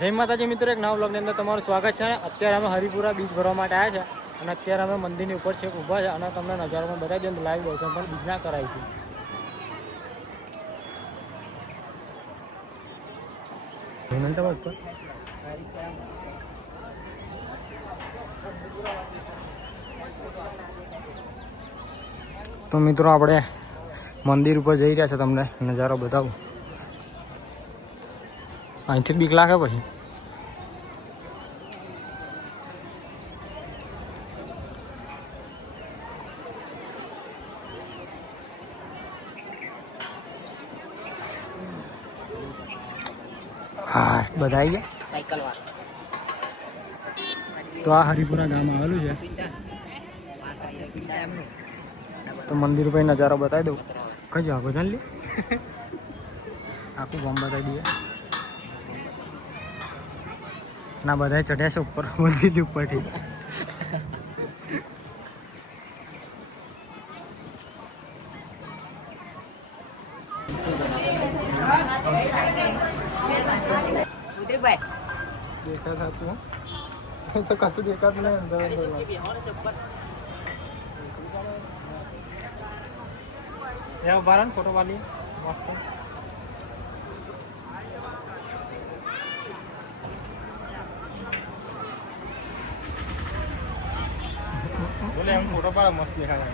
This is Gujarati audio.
જય માતાજી મિત્રો, એક નવા બ્લોગની અંદર તમારું સ્વાગત છે. અત્યારે અમે હરિપુરા બીચ ભરવા માટે આવ્યા છે અને અત્યારે અમે મંદિરની ઉપર છે ઊભા છે અને તમને નજારો પણ બતાવી દઉં. લાઈવ દર્શન પણ બીજના કરાવીશું. તો મિત્રો આપણે મંદિર ઉપર જઈ રહ્યા છે, તમને નજારો બતાવું. અહીંથી બીક લાગે પછી. હા, બધા આવી ગયા. સાયકલ વાળા. તો આ હરિપુરા ગામ આવેલું છે. તો મંદિર ઉપર નજારો બતાવી દઉં. કઈ જાવ બધા લે આખું ગામ બતાવી દઈએ. ના બધા ચઢ્યા છે ઉપર મંદિરની ઉપરથી. દેખાત હતું તો કશું દેખાતું નહીં અંદર. બાર ફોટો વાલી બોલે એમ ફોટો પાડો મસ્ત દેખાય.